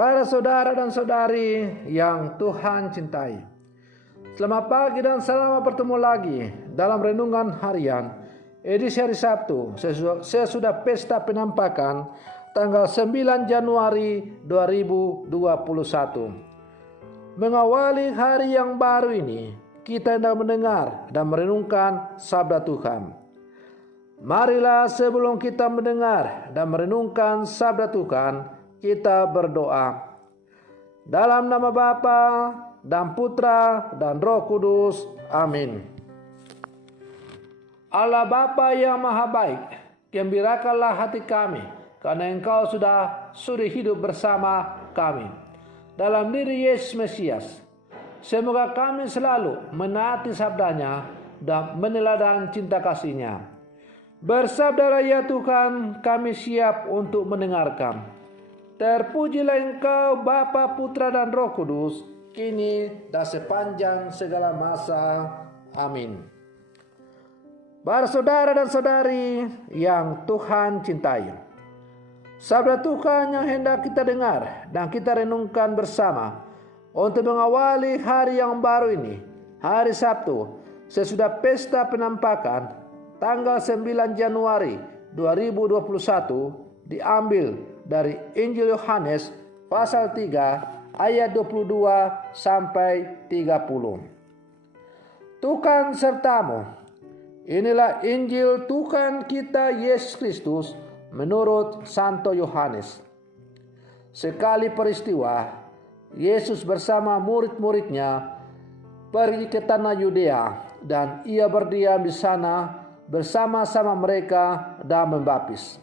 Para saudara dan saudari yang Tuhan cintai, selamat pagi dan selamat bertemu lagi dalam renungan harian edisi hari Sabtu sesudah pesta penampakan tanggal 9 Januari 2021. Mengawali hari yang baru ini, kita hendak mendengar dan merenungkan sabda Tuhan. Marilah sebelum kita mendengar dan merenungkan sabda Tuhan, kita berdoa. Dalam nama Bapa dan Putra dan Roh Kudus. Amin. Allah Bapa yang Maha Baik, gembirakanlah hati kami karena Engkau sudah sudi hidup bersama kami dalam diri Yesus Mesias. Semoga kami selalu menaati sabdanya dan meneladani cinta kasih-Nya. Bersabdalah ya Tuhan, kami siap untuk mendengarkan. Terpujilah Engkau Bapa, Putra dan Roh Kudus, kini dan sepanjang segala masa. Amin. Para saudara dan saudari yang Tuhan cintai, sabda Tuhan yang hendak kita dengar dan kita renungkan bersama untuk mengawali hari yang baru ini, hari Sabtu, sesudah pesta penampakan tanggal 9 Januari 2021, diambil dari Injil Yohanes pasal 3 ayat 22 sampai 30. Tuhan sertamu. Inilah Injil Tuhan kita Yesus Kristus menurut Santo Yohanes. Sekali peristiwa, Yesus bersama murid-muridnya pergi ke tanah Yudea dan ia berdiam di sana bersama-sama mereka dan membaptis.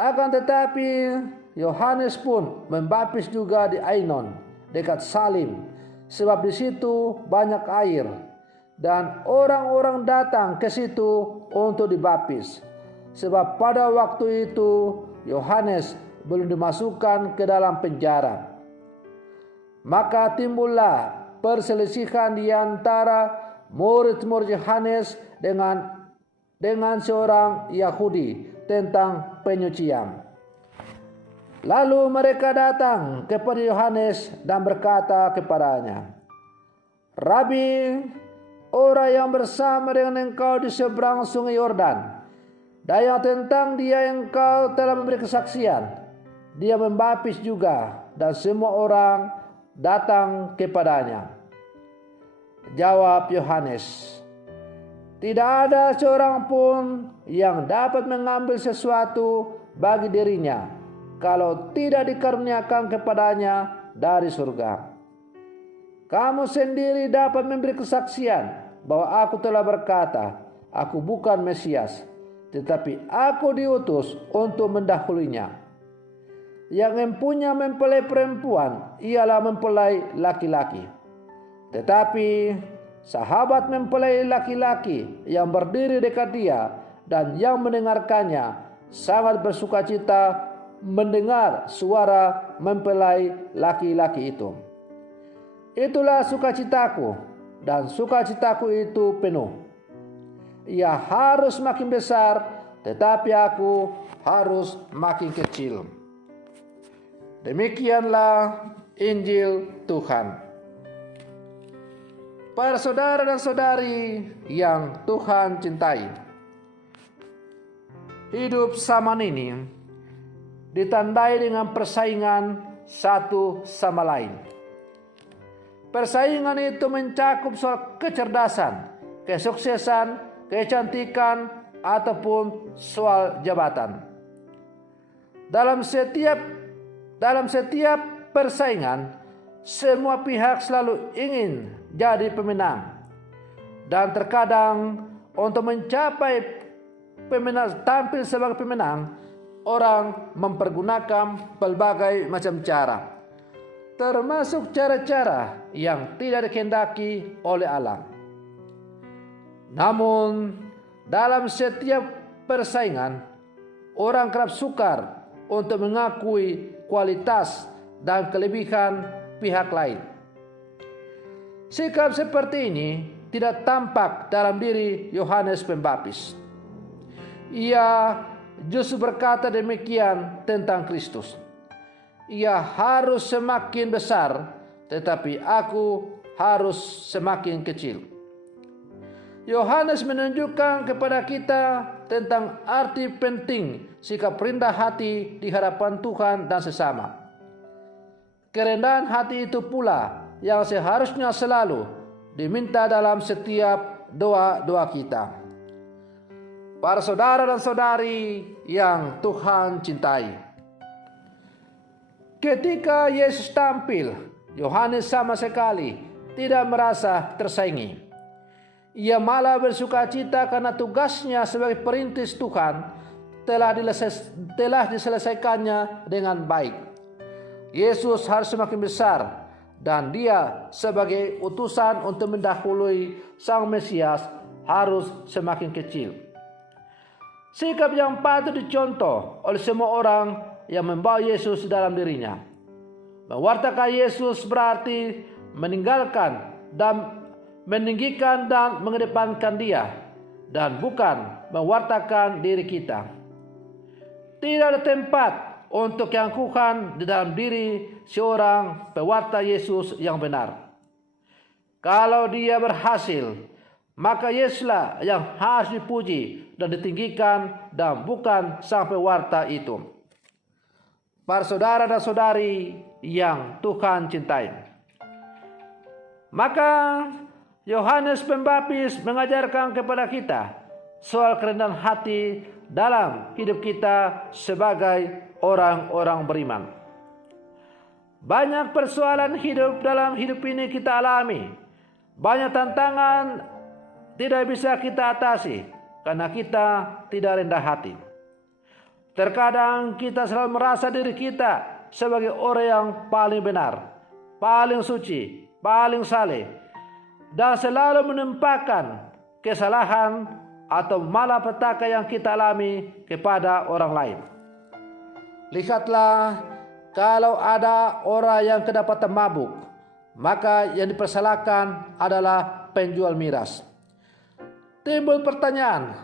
Akan tetapi Yohanes pun membaptis juga di Ainon dekat Salim, sebab di situ banyak air dan orang-orang datang ke situ untuk dibaptis. Sebab pada waktu itu Yohanes belum dimasukkan ke dalam penjara. Maka timbullah perselisihan di antara murid-murid Yohanes dengan seorang Yahudi tentang penyucian. Lalu mereka datang kepada Yohanes dan berkata kepadanya, Rabi, orang yang bersama dengan engkau di seberang sungai Yordan, dan yang tentang dia engkau telah memberi kesaksian, dia membaptis juga, dan semua orang datang kepadanya. Jawab Yohanes, tidak ada seorang pun yang dapat mengambil sesuatu bagi dirinya kalau tidak dikaruniakan kepadanya dari surga. Kamu sendiri dapat memberi kesaksian bahwa aku telah berkata, aku bukan Mesias, tetapi aku diutus untuk mendahulunya. Yang empunya mempelai perempuan ialah mempelai laki-laki. Tetapi sahabat mempelai laki-laki yang berdiri dekat dia dan yang mendengarkannya sangat bersukacita mendengar suara mempelai laki-laki itu. Itulah sukacitaku, dan sukacitaku itu penuh. Ia harus makin besar, tetapi aku harus makin kecil. Demikianlah Injil Tuhan. Para saudara dan saudari yang Tuhan cintai, hidup zaman ini ditandai dengan persaingan satu sama lain. Persaingan itu mencakup soal kecerdasan, kesuksesan, kecantikan, ataupun soal jabatan. Dalam setiap persaingan, semua pihak selalu ingin jadi pemenang. Dan terkadang untuk mencapai pemenang, tampil sebagai pemenang, orang mempergunakan berbagai macam cara, termasuk cara-cara yang tidak dikehendaki oleh alam. Namun, dalam setiap persaingan, orang kerap sukar untuk mengakui kualitas dan kelebihan pihak lain. Sikap seperti ini tidak tampak dalam diri Yohanes Pembaptis. Ia justru berkata demikian tentang Kristus. ia harus semakin besar, tetapi aku harus semakin kecil. Yohanes menunjukkan kepada kita tentang arti penting sikap rendah hati di hadapan Tuhan dan sesama. Kerendahan hati itu pula yang seharusnya selalu diminta dalam setiap doa-doa kita. Para saudara dan saudari yang Tuhan cintai, ketika Yesus tampil, Yohanes sama sekali tidak merasa tersaingi. Ia malah bersukacita karena tugasnya sebagai perintis Tuhan telah diselesaikannya dengan baik. Yesus harus semakin besar dan dia sebagai utusan untuk mendahului Sang Mesias harus semakin kecil. Sikap yang patut dicontoh oleh semua orang yang membawa Yesus dalam dirinya. Mewartakan Yesus berarti meninggikan dan mengedepankan dia, dan bukan mewartakan diri kita. Tidak ada tempat untuk keangkuhan di dalam diri seorang pewarta Yesus yang benar. Kalau dia berhasil, maka Yesuslah yang harus dipuji dan ditinggikan, dan bukan sang pewarta itu. Para saudara dan saudari yang Tuhan cintai, maka Yohanes Pembaptis mengajarkan kepada kita soal kerendahan hati dalam hidup kita sebagai orang-orang beriman. Banyak persoalan hidup dalam hidup ini kita alami. Banyak tantangan tidak bisa kita atasi karena kita tidak rendah hati. Terkadang kita selalu merasa diri kita sebagai orang yang paling benar, paling suci, paling saleh, dan selalu menumpahkan kesalahan atau malapetaka yang kita alami kepada orang lain. Lihatlah, kalau ada orang yang kedapatan mabuk, maka yang dipersalahkan adalah penjual miras. Timbul pertanyaan,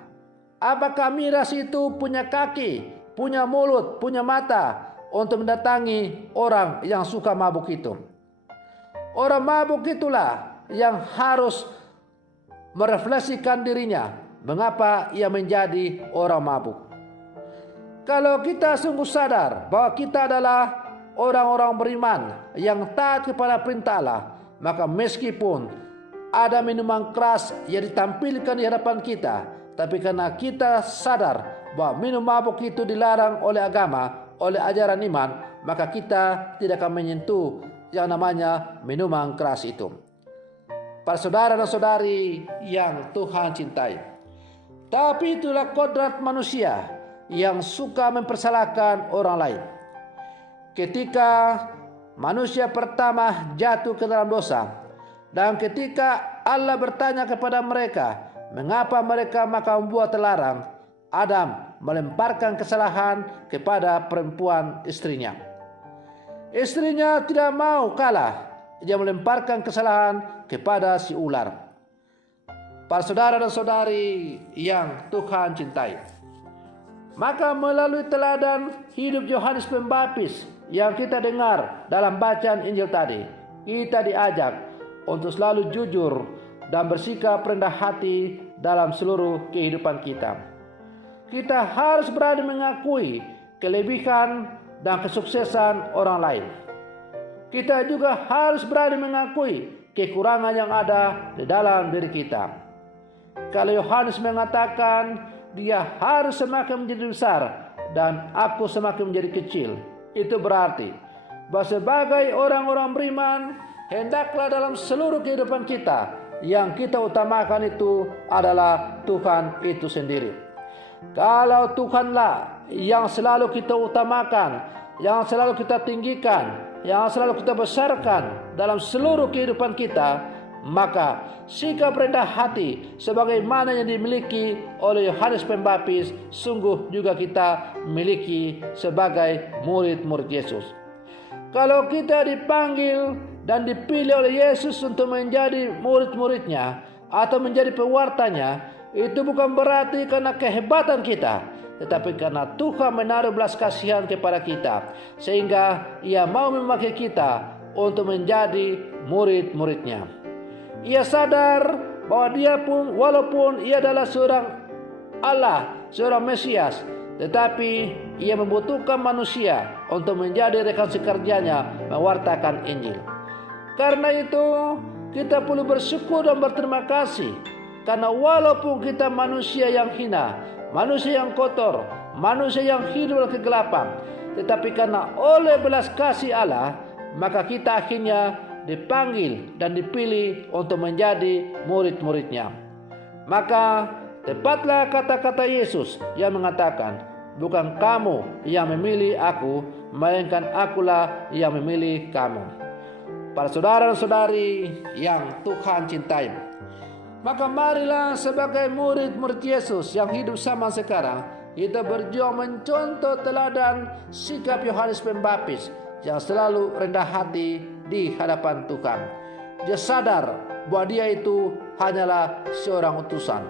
apakah miras itu punya kaki, punya mulut, punya mata untuk mendatangi orang yang suka mabuk itu? Orang mabuk itulah yang harus merefleksikan dirinya, mengapa ia menjadi orang mabuk. Kalau kita sungguh sadar bahwa kita adalah orang-orang beriman yang taat kepada perintah Allah, maka meskipun ada minuman keras yang ditampilkan di hadapan kita, tapi karena kita sadar bahwa minum mabuk itu dilarang oleh agama, oleh ajaran iman, maka kita tidak akan menyentuh yang namanya minuman keras itu. Para saudara dan saudari yang Tuhan cintai, tapi itulah kodrat manusia yang suka mempersalahkan orang lain. Ketika manusia pertama jatuh ke dalam dosa, dan ketika Allah bertanya kepada mereka, mengapa mereka makan buah terlarang, Adam melemparkan kesalahan kepada perempuan istrinya. Istrinya tidak mau kalah, dia melemparkan kesalahan kepada si ular. Para saudara dan saudari yang Tuhan cintai, maka melalui teladan hidup Yohanes Pembaptis yang kita dengar dalam bacaan Injil tadi, kita diajak untuk selalu jujur dan bersikap rendah hati dalam seluruh kehidupan kita. Kita harus berani mengakui kelebihan dan kesuksesan orang lain. Kita juga harus berani mengakui kekurangan yang ada di dalam diri kita. Kalau Yohanes mengatakan dia harus semakin menjadi besar dan aku semakin menjadi kecil, itu berarti bahwa sebagai orang-orang beriman, hendaklah dalam seluruh kehidupan kita yang kita utamakan itu adalah Tuhan itu sendiri. Kalau Tuhanlah yang selalu kita utamakan, yang selalu kita tinggikan, yang selalu kita besarkan dalam seluruh kehidupan kita, maka sikap rendah hati sebagaimana yang dimiliki oleh Yohanes Pembaptis sungguh juga kita miliki sebagai murid-murid Yesus. Kalau kita dipanggil dan dipilih oleh Yesus untuk menjadi murid-muridnya atau menjadi pewartanya, itu bukan berarti karena kehebatan kita, tetapi karena Tuhan menaruh belas kasihan kepada kita, sehingga Ia mau memakai kita untuk menjadi murid-muridnya. Ia sadar bahwa Dia pun, walaupun Ia adalah seorang Allah, seorang Mesias, tetapi Ia membutuhkan manusia untuk menjadi rekan sekerjanya mewartakan Injil. Karena itu kita perlu bersyukur dan berterima kasih, karena walaupun kita manusia yang hina, manusia yang kotor, manusia yang hidup dalam kegelapan, tetapi karena oleh belas kasih Allah, maka kita akhirnya dipanggil dan dipilih untuk menjadi murid-muridnya. Maka tepatlah kata-kata Yesus yang mengatakan, bukan kamu yang memilih aku, melainkan akulah yang memilih kamu. Para saudara dan saudari yang Tuhan cintai, maka marilah sebagai murid-murid Yesus yang hidup zaman sekarang, kita berjuang mencontoh teladan sikap Yohanes Pembaptis yang selalu rendah hati di hadapan Tuhan. Dia sadar bahwa dia itu hanyalah seorang utusan.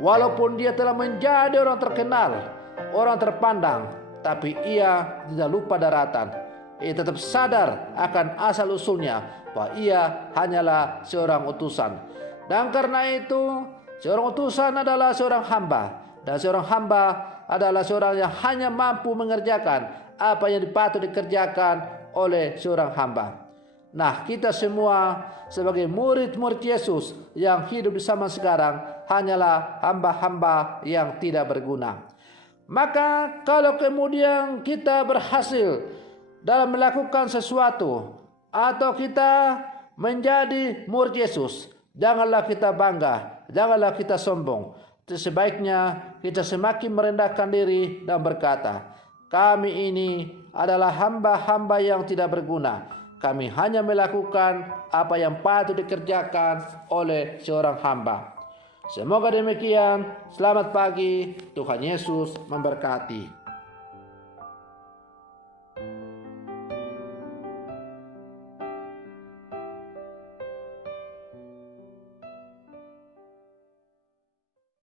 Walaupun dia telah menjadi orang terkenal, orang terpandang, tapi ia tidak lupa daratan. Ia tetap sadar akan asal-usulnya bahwa ia hanyalah seorang utusan. Dan karena itu, seorang utusan adalah seorang hamba. Dan seorang hamba adalah seorang yang hanya mampu mengerjakan apa yang dipatut dikerjakan oleh seorang hamba. Nah, kita semua sebagai murid-murid Yesus yang hidup di zaman sekarang hanyalah hamba-hamba yang tidak berguna. Maka kalau kemudian kita berhasil dalam melakukan sesuatu, atau kita menjadi murid Yesus, janganlah kita bangga, janganlah kita sombong. Sebaiknya kita semakin merendahkan diri dan berkata, kami ini adalah hamba-hamba yang tidak berguna. Kami hanya melakukan apa yang patut dikerjakan oleh seorang hamba. Semoga demikian. Selamat pagi. Tuhan Yesus memberkati.